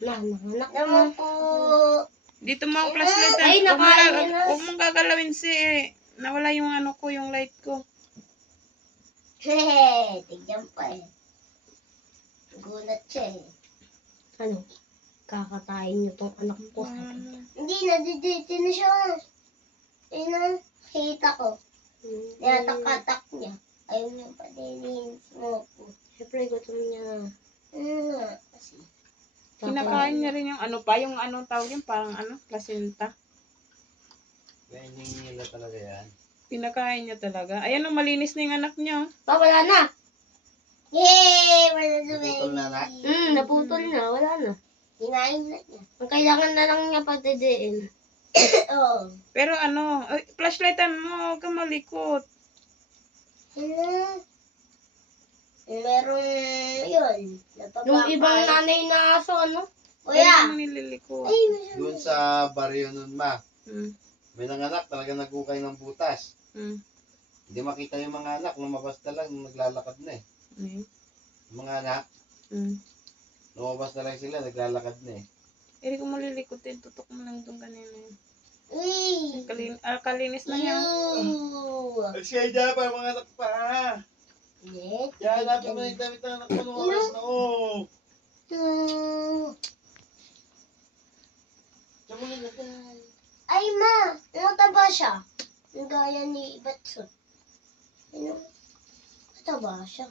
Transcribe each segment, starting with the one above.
Nanganak Naman po. Dito mo ang flashlight. Ay, nakain niya na. Huwag mong gagalawin nawala yung ano ko, yung light ko. Hehe, tigyan pa eh. Gulat siya eh. Ano? Kakatayin niyo tong anak ko. Hindi, nadidito na siya. Kita ko. Natatak niya. Ayaw niya pa din smoke ko. Siyempre, gutom niya na. Kasi. Kinakain niya rin yung ano pa, yung ano tawag yung parang ano, placenta. Ganyan yung nila talaga yan. Pinakain niya talaga. Ayan ang malinis na yung anak niya. Wala na. Yay! Wala na Naputol na na. Naputol na. Wala na. Hinain na niya. Ang kailangan na lang niya patidiin. Oo. Pero ano, flashlightan mo, huwag kang malikot. Meron yun. Yung ibang nanay na aso, ano? Kuya! Kuya! Nililikot. Ay, Doon sa baryo nun ma, Hmm. may nanganak talaga nagukay ng butas. Hmm. Hindi makita yung mga anak, lumabas na lang, naglalakad na eh. Hmm. Yung mga anak, Hmm. lumabas na lang sila, naglalakad na eh. Hindi ko malilikutin, tutok mo lang itong kanina yun. uy! Kalinis na niya. Siya dyan pa, mga anak pa. Yes. Yan, dapat mo yung damit na anak mo nung oras na oh. Diyan mo nilagay. Ay, ma! Mataba siya. Ang gaya ni Batson. Mataba siya.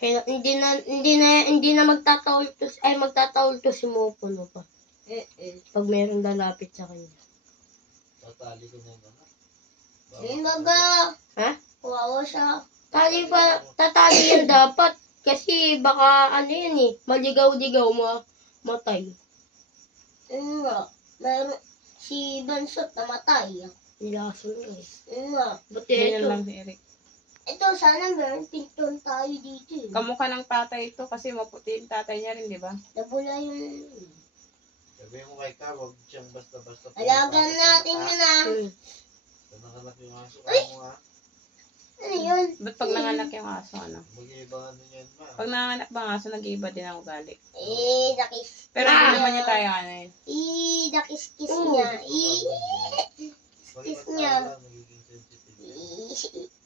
Kaya hindi na magtatawal to si Mopo no pa. Pag mayroong lalapit sa kanya. Tatali ko na yung anak. Yung baga. Ha? Kawawa siya. Tatali yan dapat. Kasi baka ano yan eh, maligaw-ligaw matay. Yun nga. Meron si Bansot namatay. Nilaso na eh. Yun nga. Buti Ganyan ito. lang si Eric. Ito, sana meron pinton tayo dito eh. Kamukha ng tatay ito kasi maputi yung tatay niya rin, di ba? Nabula yung... Sabihin mo kay Ka, huwag siyang basta-basta. Alagan natin yun ah. Nanganak yung aso, kaya mo ha. Ano yun? Ba't pag nanganak yung aso, ano? Mag-iibang ano yan ma. Pag nanganak ba ang aso, nag-iiba din ang ugali. Dakis. Pero hindi naman niya tayo ano eh. Dakis-kis niya. Pag niya. nagiging sensitive.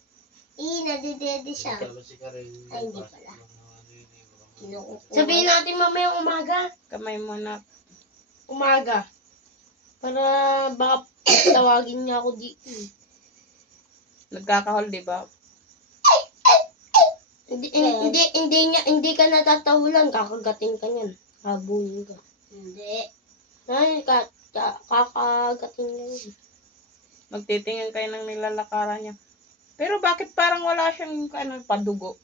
Nadidede siya. Tapos si Karel, Ay, hindi pala. Kinukuha. Sabihin natin mamayang umaga. Kamay mo na. Umaga. Para baka tawagin niya ako dito. Nagkakahol, di ba? Hindi ka natatahulan, kakagatin ka niyan. Habulin ka. Hindi. Ay, kakagatin ka niyan. Magtitingin kayo ng nilalakaran niya. Pero bakit parang wala siyang padugo?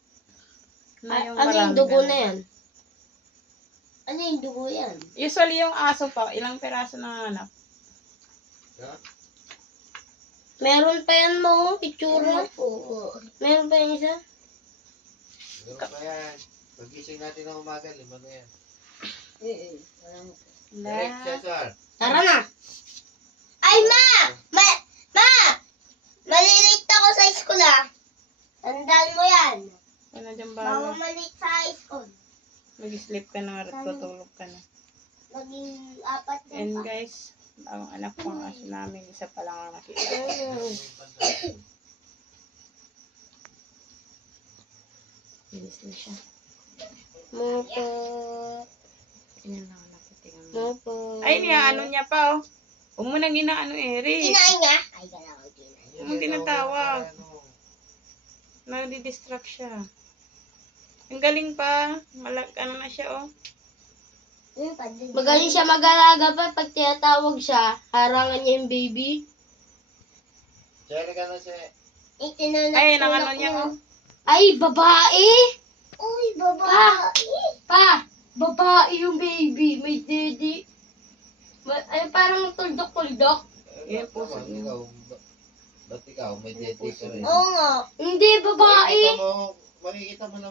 Ano yung dugo na yan? Ano yung dugo yan? Usually yung aso pa, ilang peraso na anak. Meron pa yan mo, itsura. Oo. Meron pa yan isa. Meron pa yan. Pagising natin ng umaga, 5 na yan. Direct Cesar. Tara na. Ay, ma! Malilate ako sa school ah. Tandaan mo yan. Ano dyan Bawa ba? malate sa school. Mag-sleep ka na at tutulog ka na. Maging 4 And na pa. guys, ang anak ko ang aso namin, isa pa lang ang nakita. Bilis na siya. Mopo. Ganyan lang ang nakitingan mo. Mopo. Ay, niya, ano niya pa oh. Huwag mo nang inaano, Eric. Kinain niya? Ay, gano'n ako kinain. Huwag mo tinatawag. Nadi-distract siya. Ang galing pa. Ano na siya oh. Magaling siya mag-alaga pa pag tinatawag siya. Harangan niya yung baby. Siyempre ka na siya. Ay, nang ano niya oh. Ay, babae! Uy, babae. Pa! Babae yung baby. May daddy. Ay, parang tuldok-tuldok. Yan po sa Ba't ikaw? May dede ka rin. Oo nga. Hindi, babae! Makikita mo naman.